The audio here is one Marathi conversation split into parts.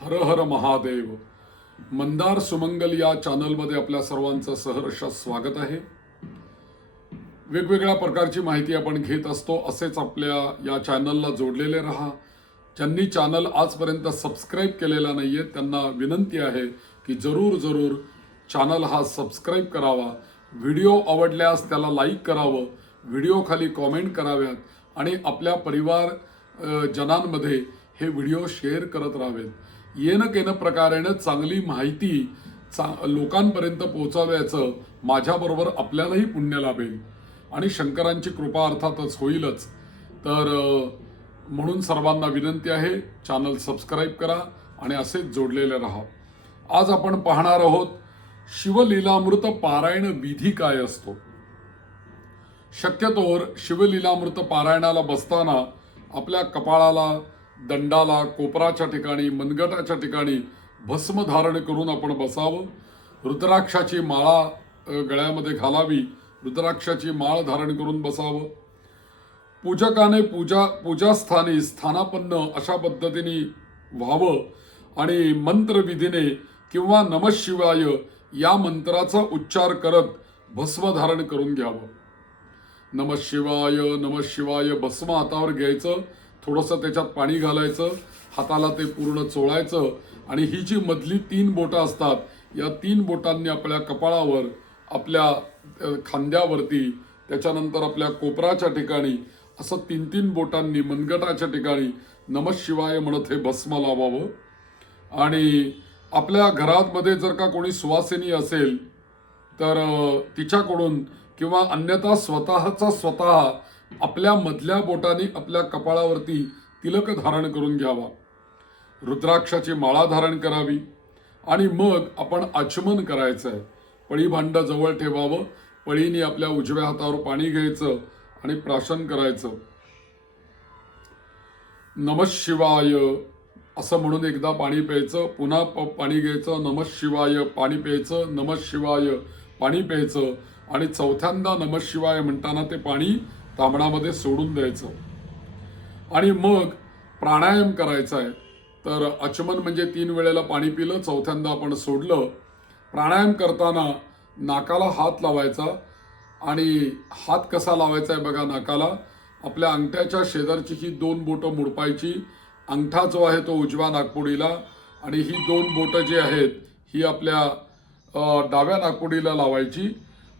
हर हर महादेव. मंदार सुमंगल या चॅनलमध्ये आपल्या सर्वांचं सहर्ष स्वागत आहे. वेगवेगळ्या प्रकारची माहिती आपण घेत असतो असेच आपल्या या चॅनलला जोडलेले राहा. ज्यांनी चॅनल आजपर्यंत सबस्क्राईब केलेला नाहीये त्यांना विनंती आहे की जरूर जरूर चॅनल हा सबस्क्राईब करावा. व्हिडिओ आवडल्यास त्याला लाईक करावं व्हिडिओ खाली कॉमेंट कराव्यात आणि आपल्या परिवार जनांमध्ये हे व्हिडिओ शेअर करत राहावेत. येणं केनं प्रकारेनं चांगली माहिती चा लोकांपर्यंत पोहोचाव्याचं माझ्याबरोबर आपल्यालाही पुण्य लाभेल. आणि शंकरांची कृपा अर्थातच होईलच. तर म्हणून सर्वांना विनंती आहे चॅनल सबस्क्राईब करा आणि असेच जोडलेले राहा. आज आपण पाहणार आहोत शिवलीलामृत पारायण विधी काय असतो? शक्यतोवर शिवलीलामृत पारायणाला बसताना आपल्या कपाळाला दंडाला कोपराच्या ठिकाणी मनगटाच्या ठिकाणी भस्म धारण करून आपण बसावं. रुद्राक्षाची माळा गळ्यामध्ये घालावी. रुद्राक्षाची माळ धारण करून बसावं. पूजकाने पूजा पूजास्थानी स्थानापन्न अशा पद्धतीने व्हावं आणि मंत्रविधीने किंवा नमशिवाय या मंत्राचा उच्चार करत भस्म धारण करून घ्यावं. नमशिवाय शिवाय शिवाय भस्म हातावर घ्यायचं. थोडंसं त्याच्यात पाणी घालायचं हाताला ते पूर्ण चोळायचं आणि ही जी मधली तीन बोटं असतात या तीन बोटांनी आपल्या कपाळावर आपल्या खांद्यावरती त्याच्यानंतर आपल्या कोपराच्या ठिकाणी असं तीन तीन बोटांनी मनगटाच्या ठिकाणी नमः शिवाय म्हणत हे भस्म लावावं. आणि आपल्या घरामध्ये जर का कोणी सुवासिनी असेल तर तिच्याकडून किंवा अन्यथा स्वतःचा स्वतः आपल्या मधल्या बोटाने आपल्या कपाळावरती तिलक धारण करून घ्यावा. रुद्राक्षाची माळा धारण करावी आणि मग आपण आचमन करायचं आहे पळी भांड जवळ ठेवावं पळीने आपल्या उजव्या हातावर पाणी घ्यायचं आणि प्राशन करायचं. नम शिवाय असं म्हणून एकदा पाणी प्यायचं पुन्हा प- पाणी घ्यायचं नम शिवाय पाणी प्यायचं नम शिवाय पाणी प्यायचं आणि चौथ्यांदा नम शिवाय म्हणताना ते पाणी तांबडामध्ये सोडून द्यायचं. आणि मग प्राणायाम करायचा आहे. तर अचमन म्हणजे तीन वेळेला पाणी पिलं चौथ्यांदा आपण सोडलं. प्राणायाम करताना नाकाला हात लावायचा. आणि हात कसा लावायचा आहे बघा नाकाला. आपल्या अंगठ्याच्या शेजारची ही दोन बोटं मुडपायची. अंगठा जो आहे तो उजव्या नागपुडीला. आणि ही दोन बोटं जी आहेत ही आपल्या डाव्या नागपुडीला लावायची.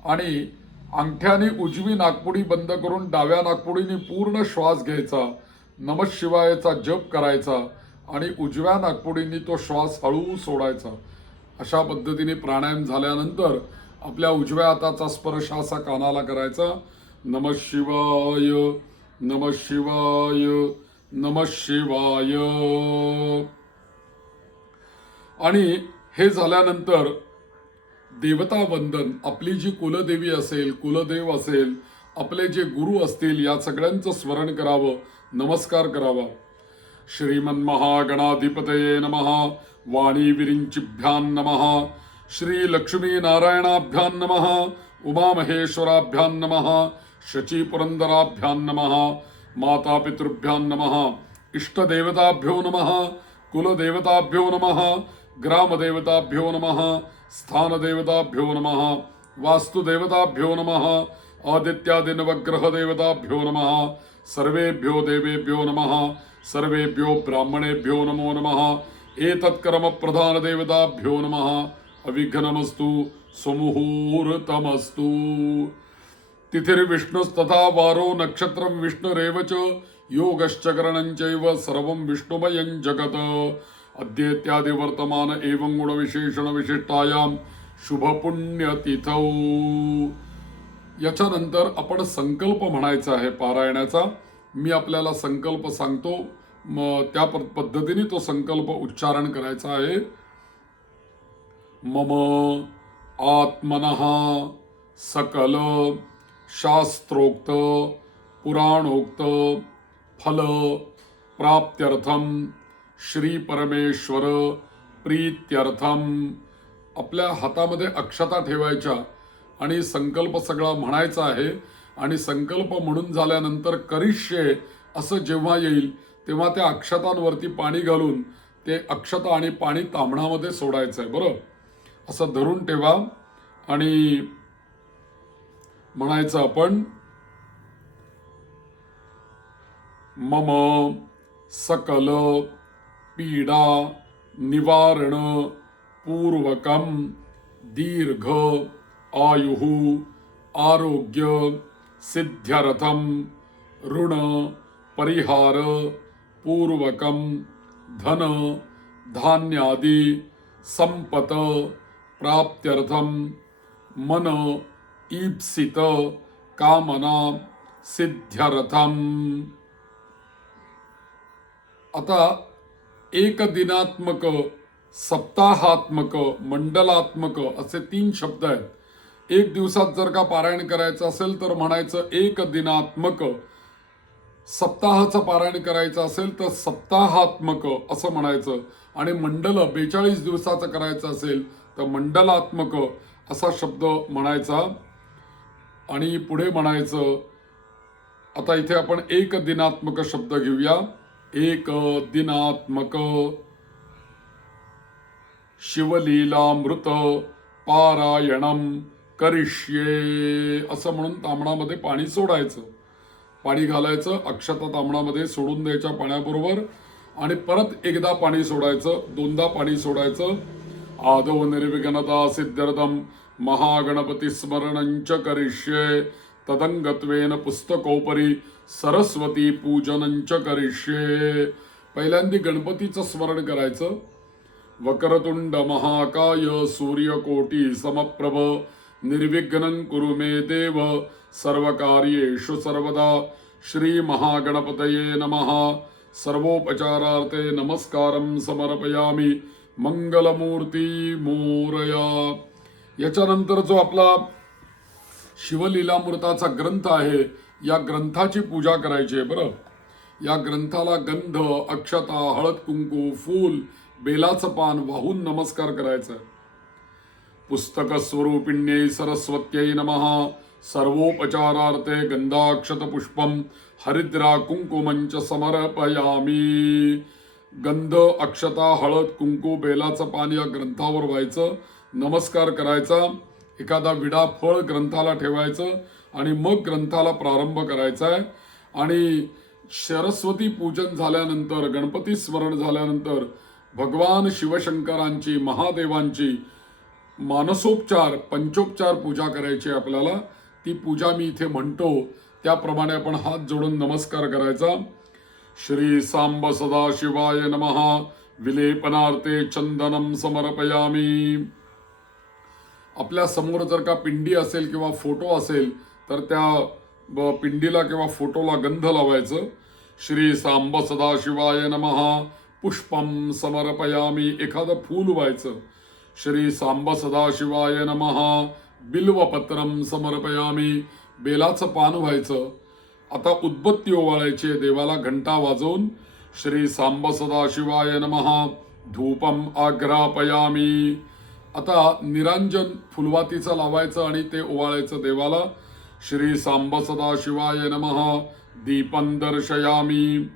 आणि अंगठ्याने उजवी नागपुडी बंद करून डाव्या नागपुडीने पूर्ण श्वास घ्यायचा. नम शिवायचा जप करायचा आणि उजव्या नागपुडीने तो श्वास हळू सोडायचा. अशा पद्धतीने प्राणायाम झाल्यानंतर आपल्या उजव्या हाताचा स्पर्श असा कानाला करायचा. नम शिवाय नम शिवाय नम शिवाय. आणि हे झाल्यानंतर देवता वंदन आपली जी कुलदेवी असेल कुलदेव असेल आपले जे गुरु असतील या सगळ्यांचं स्मरण करावं नमस्कार करावा. श्रीमन महागणाधिपतये नमः वाणी विरिंचिभ्यान नमहा श्री लक्ष्मी नारायणाभ्यां नमः उमामहेश्वराभ्यां नमहा शची पुरंदराभ्यान नमहा माता पितृभ्यान नमहा इष्टदेवताभ्यो नमः कुलदेवताभ्यो नमः ग्रामदेवताभ्यो స్థానదేవతాభ్యో నమ వాస్తుదేవతాభ్యో నమ ఆదిత్యాది నవగ్రహదేవతాభ్యో నమ సర్వేభ్యో దేవేభ్యో నమ సర్వేభ్యో బ్రాహ్మణేభ్యో నమో నమ ఏతత్కర్మ ప్రధానదేవతాభ్యో నమ అవిఘ్నమస్తు సముహూర్తమస్తు తిథిర్విష్ణుస్తథా వారో నక్షత్రం విష్ణురేవ చ యోగశ్చకరణం చైవ సర్వం విష్ణుమయం జగత్ वर्तमान एवं गुणविशेषणविशिष्टायां शुभपुण्यतिथौ। याच्यानंतर आपण संकल्प म्हणायचा आहे पारायणाचा. मी आपल्याला संकल्प सांगतो. मग त्या प- पद्धतीने तो संकल्प उच्चारण करायचा आहे. मम आत्मन सकल शास्त्रोक्त पुराणोक्त फल प्राप्त्यर्थम श्री परमेश्वर प्रीत्यर्थम. आपल्या हातामध्ये अक्षता ठेवायच्या आणि संकल्प सगळा म्हणायचा आहे आणि संकल्प म्हणून झाल्यानंतर करिष्ये असं जेव्हा येईल तेव्हा त्या अक्षतांवरती पाणी घालून ते अक्षता आणि पाणी तांबणामध्ये सोडायचं आहे बरं? असं धरून ठेवा आणि म्हणायचं आपण मम सकल पीडा निवारण पूर्वकम दीर्घ आयुः आरोग्य सिद्ध्यर्थम ऋण परिहार पूर्वकम धन धान्यादि संपत प्राप्त्यर्थम मन ईप्सित कामना सिद्ध्यरथम। आता एक दिनात्मक सप्ताहात्मक मंडलात्मक असे तीन शब्द आहेत. एक दिवसात जर का पारायण करायचं असेल तर म्हणायचं एक दिनात्मक सप्ताहाचं पारायण करायचं असेल तर सप्ताहात्मक असं म्हणायचं. आणि मंडल बेचाळीस दिवसाचं करायचं असेल तर मंडलात्मक असा शब्द म्हणायचा. आणि पुढे म्हणायचं आता इथे आपण एक दिनात्मक शब्द घेऊया. एक दिनात्मक शिवलीलामृत पारायणम करिष्ये. असं म्हणून तांबणामध्ये पाणी सोडायचं. पाणी घालायचं अक्षता तांबणामध्ये सोडून द्यायच्या पाण्याबरोबर आणि परत एकदा पाणी सोडायचं दोनदा पाणी सोडायचं. आदव निर्विघ्नता सिद्ध्यर्थम महागणपती स्मरणंच करिष्ये. तदंगत्वेन पुस्तकोपरी सरस्वती पूजनंच करिष्ये। पहिल्यांदा गणपतीचं स्मरण करायचं। वक्रतुंड महाकाय सूर्यकोटी समप्रभ। निर्विघ्नं कुरु मे देव। सर्वकार्येषु सर्वदा। श्री महागणपतये नमः। सर्वोपचारार्थे नमस्कारं समर्पयामि। मंगलमूर्ती मोरया। याच्यानंतर जो आपला शिवलीलामृताचा ग्रंथ आहे. या ग्रंथाची पूजा करायची आहे बरं? या ग्रंथाला गंध अक्षता हळद कुंकू फूल बेलाचं पान वाहून नमस्कार करायचा. पुस्तक स्वरूपिण्यै सरस्वत्यै नमः. सर्वोपचारार्थे गंधाक्षत पुष्पम हरिद्रा कुंकुमंच समर्पयामी. गंध अक्षता हळद कुंकू बेलाचं पान या ग्रंथावर व्हायचं. नमस्कार करायचा. एखादा विडा फळ ग्रंथाला ठेवायचं आणि मग ग्रंथाला प्रारंभ करायचा आहे. आणि सरस्वती पूजन झाल्यानंतर गणपती स्मरण झाल्यानंतर भगवान शिवशंकरांची महादेवांची मानसोपचार पंचोपचार पूजा करायची आहे आपल्याला. ती पूजा मी इथे म्हणतो. त्याप्रमाणे आपण हात जोडून नमस्कार करायचा. श्री सांब सदाशिवाय नमहा विलेपनार्थे चंदनम समर्पयामी. आपल्यासमोर जर का पिंडी असेल किंवा फोटो असेल तर त्या ब- पिंडीला किंवा फोटोला गंध लावायचं. श्री सांब सदाशिवाय नमहा पुष्पम समर्पयामी. एखादं फूल व्हायचं श्री सांब सदाशिवाय नमहा बिल्वपत्रम समर्पयामी. बेलाचं पान व्हायचं आता उद्बत्ती ओवाळायची आहे देवाला घंटा वाजवून. श्री सांब सदाशिवाय नमहा धूपम आग्रापयामी. आता निरांजन फुलवातीचं लावायचं आणि ते ओवाळायचं देवाला. श्री सांब सदाशिवाय नम. दीपन दर्शयामी.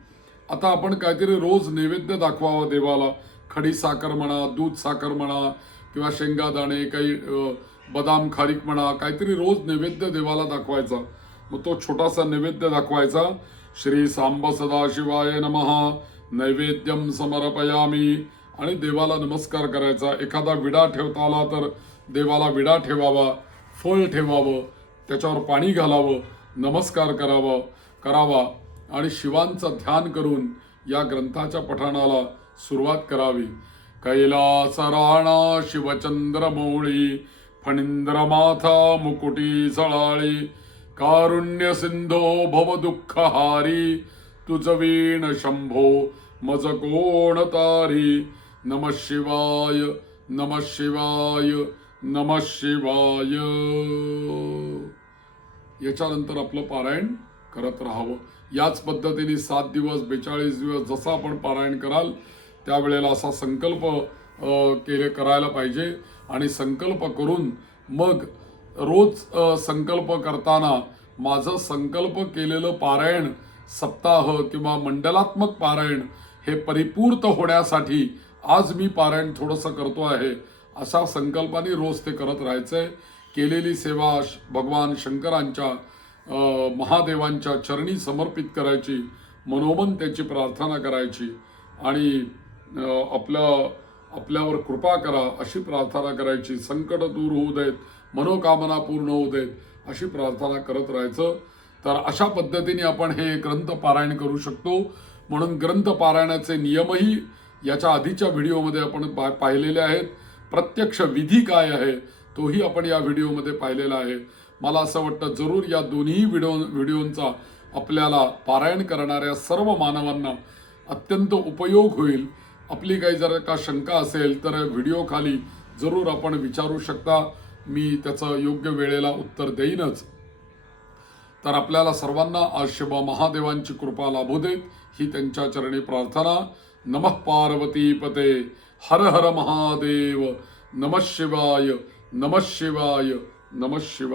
आता आपण काहीतरी रोज नैवेद्य दाखवावं देवाला. खडी साखर म्हणा दूध साखर म्हणा किंवा शेंगादाणे काही बदाम खारीक म्हणा काहीतरी रोज नैवेद्य देवाला दाखवायचा. मग तो छोटासा नैवेद्य दाखवायचा. श्री सांब सदाशिवाय नम. नैवेद्यम समर्पयामी. आणि देवाला नमस्कार करायचा. एखादा विडा ठेवता आला तर देवाला विडा ठेवावा फळ ठेवावं त्याच्यावर पाणी घालावं नमस्कार करावा करावा. आणि शिवांचं ध्यान करून या ग्रंथाच्या पठणाला सुरुवात करावी. कैलास राणा शिवचंद्र मौळी फणींद्र माथा मुकुटी सळाळी कारुण्य सिंधो भव दुःखहारी तुझ वीण शंभो मज कोण तारी नम शिवाय नम शिवाय नम शिवाय. याच्यानंतर आपलं पारायण करत राहावं. याच पद्धतीने सात दिवस बेचाळीस दिवस जसं आपण पारायण कराल त्यावेळेला असा संकल्प केले करायला पाहिजे. आणि संकल्प करून मग रोज संकल्प करताना माझं संकल्प केलेलं पारायण सप्ताह किंवा मंडलात्मक पारायण हे परिपूर्त होण्यासाठी आज मी पारायण थोडंसं करतो आहे अशा संकल्पाने रोज ते करत राहायचंय. केलेली सेवा श- भगवान शंकरांच्या महादेवांच्या चरणी समर्पित करायची मनोमन त्याची प्रार्थना करायची आणि आपलं आपल्यावर कृपा करा अशी प्रार्थना करायची. संकट दूर होऊ देत मनोकामना पूर्ण होऊ देत अशी प्रार्थना करत राहायचं. तर अशा पद्धतीने आपण हे ग्रंथ पारायण करू शकतो. म्हणून ग्रंथ पारायणाचे नियमही याच्या आधीच्या व्हिडिओमध्ये आपण पा- पाहिलेले आहेत. प्रत्यक्ष विधी काय आहे तोही आपण या व्हिडिओमध्ये पाहिलेला आहे. मला असं वाटतं जरूर या दोन्ही व्हिडिओ व्हिडिओंचा आपल्याला पारायण करणाऱ्या सर्व मानवांना अत्यंत उपयोग होईल. आपली काही जर का शंका असेल तर व्हिडिओ खाली जरूर आपण विचारू शकता. मी त्याचं योग्य वेळेला उत्तर देईनच. तर आपल्याला सर्वांना आज शिवा महादेवांची कृपा लाभू देत ही त्यांच्या चरणी प्रार्थना. नमः पार्वती पते हर हर महादेव। नमः शिवाय। नमः शिवाय। नमः शिवाय।